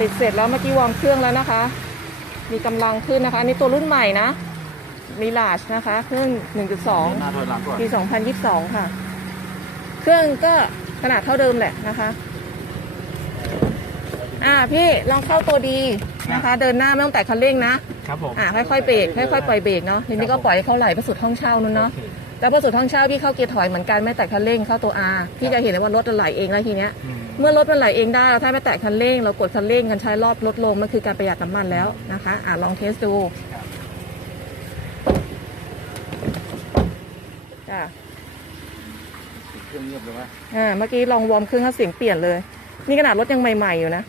ติดเสร็จแล้วเมื่อกี้วอร์มเครื่องแล้วนะคะ มีกำลังขึ้นนะคะอันนี่ตัวรุ่นใหม่นะมีลาชนะคะ เครื่องหน้า1.2ถอยหลังก่อนปี 2022 ค่ะ เครื่องก็ขนาดเท่าเดิมแหละนะคะ อ่าพี่ลองเข้าตัวดีนะคะ เดินหน้าไม่ต้องแตะคันเร่งนะครับผมอ่าค่อยๆเบรกค่อยๆปล่อยเบรกเนาะทีนี้ก็ปล่อยให้เขาไหลไปสุดห้องเช่านู้นเนาะโอคแล้วพอสุดห้องเช่าพี่เข้าเกียร์ถอยเหมือนกันไม่แตะคันเร่งเข้าตัว R พี่จะเห็นเลยว่ารถมันไหลเองแล้วทีเนี้ยอืม เมื่อรถมันไหลเองได้ถ้าไม่แตะคันเร่ง เรากดคันเร่งกันใช้รอบลดลงมันคือการประหยัดน้ำมันแล้วนะคะ อ่าลองเทสดูจ้ะเครื่องเงียบเลยไหมอ่าเมื่อกี้ลองวอร์มเครื่องเขาเสียงเปลี่ยนเลย นี่ขนาดรถยังใหม่ ๆ อยู่นะ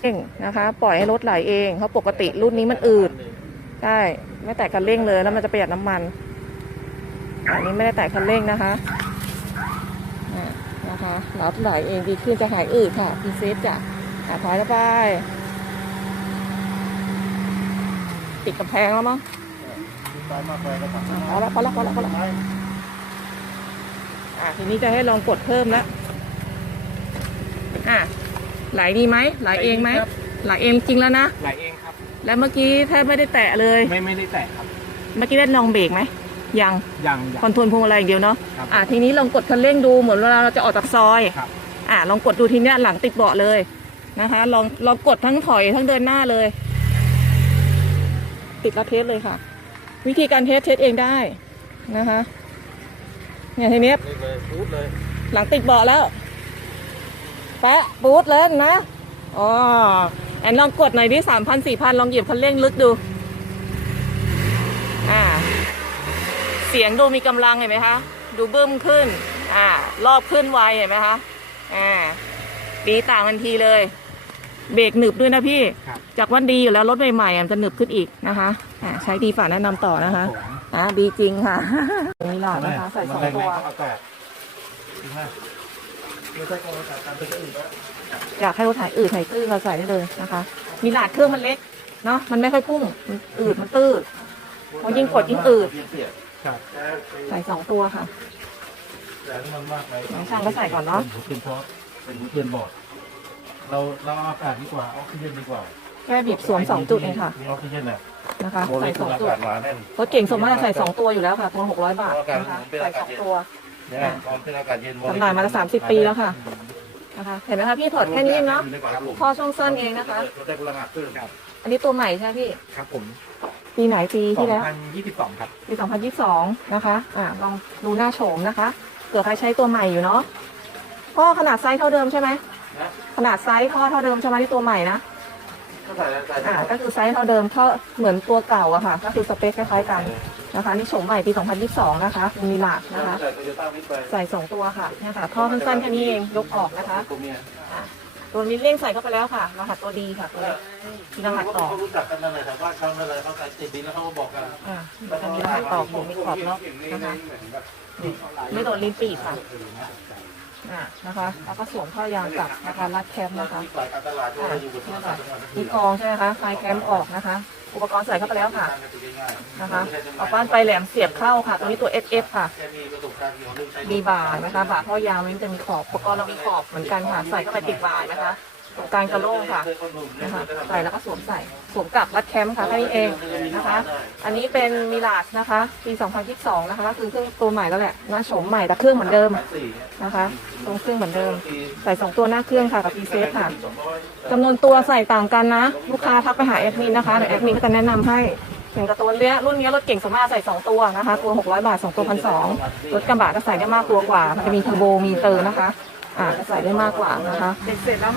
เร่งนะคะ ปล่อยให้รถไหลเองเพราะปกติรุ่นนี้มันอืดใช่ไม่แตะคันเร่งเลยแล้วมันจะประหยัดน้ำมัน อันนี้ไม่ได้แตะคันเร่งนะคะอ่า นะคะรถไหลเองดีขึ้นจะหายอืดค่ะพีเซฟจ้ะอะถอยแล้วไป ติดกำแพงแล้วมั้งซ้ายมากไปแล้วครับอะพอแล้วพอแล้วพอแล้วพอแล้วอะทีนี้จะให้ลองกดเพิ่มแล้วอะไหลดีไหมไหลเองไหมไหลเองจริงแล้วนะไหลเองครับ แล้วเมื่อกี้แทบไม่ได้แตะเลย ไม่ไม่ได้แตะครับ เมื่อกี้ได้ลองเบรกไหม ยังยังยัง คอนโทรลพวงมาลัยอย่างเดียวเนาะครับอะทีนี้ลองกดคันเร่งดูเหมือนเวลาเราจะออกจากซอยครับ อะลองกดดูทีเนี้ยหลังติดเบาะเลยนะคะ ลองลองกดทั้งถอยทั้งเดินหน้าเลย ติดแล้วเทสเลยค่ะ วิธีการเทสเทสเองได้นะคะเนี่ยทีเนี้ย นี่เลยพูดเลย หลังติดเบาะแล้ว แปะบูทเลยนะ อ๋อ แอนลองกดหน่อยดิสามพันสี่พันลองเหยียบคันเร่งลึกดู อ่า เสียงดูมีกำลังเห็นไหมคะ ดูบึ้มขึ้น อ่า รอบขึ้นไวเห็นไหมคะ อ่าดีต่างทันทีเลย เบรกหนึบด้วยนะพี่ ครับ จากวันดีอยู่แล้วรถใหม่ๆอะมันจะหนึบขึ้นอีกนะคะอ่าใช้ดีฝ่าแนะนำต่อนะคะผมอ่าดีจริงค่ะ นี่หลอดนะคะใส่สองมันแรงตัวๆเข้าอากาศจริงไหมไม่ใช่กองอากาศตามไปก็อื่นแล้วอยากให้รถถ่ายอืดถ่ายตื้อเราใส่ได้เลยนะคะ มีหลาดเครื่องมันเล็กเนาะมันไม่ค่อยพุ่งมันอืดมันตื้อพอยิ่งกดยิ่งอืด ครับใส่สองตัวค่ะแต่นี่มันมากไปช่างก็ใส่ก่อนเนอะป็หัวเทียนพอเป็นหัวเทียนบอร์ดเราเราเอาอากาศดีกว่าออกซิเจนดีกว่าแค่บีบสวมสองจุดเองค่ะมีออกซิเจนน่ะนะคะโมเลใส่กุสลองอาจุดกาศหนาแน่นรถเก่งสมมติใส่สองตัวอยู่แล้วค่ะตัวหกร้อยบาทนะคะใส่สองตัวเนี่ยตอนเป็นอากาศเย็นจำหน่ายมาแล้ว30ปีแล้วค่ะนะคะเห็นไหมคะพี่ถอดแค่นี้เองเนาะท่อช่องสั้นเองนะคะรถได้พลังงานขึ้นครับอันนี้ตัวใหม่ใช่ไหมพี่ ครับผม ปีไหนปีที่แล้ว 2022 ครับ ปี 2022 นะคะ อ่าลองดูหน้าโฉมนะคะเผื่อใครใช้ตัวใหม่อยู่เนาะก็ขนาดไซส์เท่าเดิมใช่ไหม นะ ขนาดไซส์ท่อเท่าเดิมใช่ไหมที่ตัวใหม่นะ ก็ใส่ใส่อ่า ก็คือไซส์เท่าเดิมเท่าเหมือนตัวเก่าอะค่ะ ก็คือสเปคคล้ายๆกันนะคะ นี่โฉมใหม่ปี 2022 นะคะมีหลาดนะคะ ใส่โตโยต้ามิสไปใส่สองตัวค่ะเนี่ยค่ะท่อสั้นๆแค่นี้เองยกออกนะคะ ตัวเมีย อ่า ตัวนี้เร่งใส่เข้าไปแล้วค่ะ รหัสตัวดีค่ะตัวนี้มีรหัสต่อเขารู้จักกันนั่นแหละแต่ว่าเขานั่นแหละเขาใส่ติดดินแล้วเขาก็บอกกันอ่ามันจะมีรหัสต่ออยู่มีขอบเนาะนะคะนี่ไม่โดนลิ้นปีกค่ะ อ่านะคะ แล้วก็สวมท่อยางกลับนะคะรัดแคมนะคะที่ายกอยู่บนเนี่ยตลาค่ะดจังหวัดมีกองใช่ไหมคะคายแคมป์ออกนะคะ อุปกรณ์ใส่เข้าไปแล้วค่ะนะคะเอาป้านไฟแหลมเสียบเข้าค่ะตรงนี้ตัว SF ค่ะแค่มีประสบการณ์เกี่ยวกับเรื่องใช้มีบานะคะบ่าพ่อยาวมันจะมีขอบอุปกรณ์เรามีขอบเหมือนกันค่ะใส่เข้าไปติดบ่านะคะ ตรงกลางจะโล่ค่ะนะคะใส่แล้วก็สวมใส่สวมกับรัดแคมป์ค่ะแค่นี้เองนะคะ อันนี้เป็นมิลาสนะคะ ปี 2022 นะคะก็คือเครื่องตัวใหม่แล้วแหละหน้าโฉมใหม่แต่เครื่องเหมือนเดิมนะคะตรงเครื่องเหมือนเดิม ใส่สองตัวหน้าเครื่องค่ะกับพีเซฟค่ะจำนวนตัวใส่ต่างกันนะ ลูกค้าทักไปหาแอดมินนะคะเดี๋ยวแอดมินก็จะแนะนำให้อย่างกับตัวเนี้ยรุ่นนี้รถเก่งสามารถใส่ 2 ตัวนะคะ ตัว 600 บาท 2 ตัวพันสองรถกระบะก็ใส่ได้มากกว่ากว่า มันจะมีเทอร์โบมีเตอร์นะคะ ใส่ได้มากกว่านะคะ เสร็จแล้ว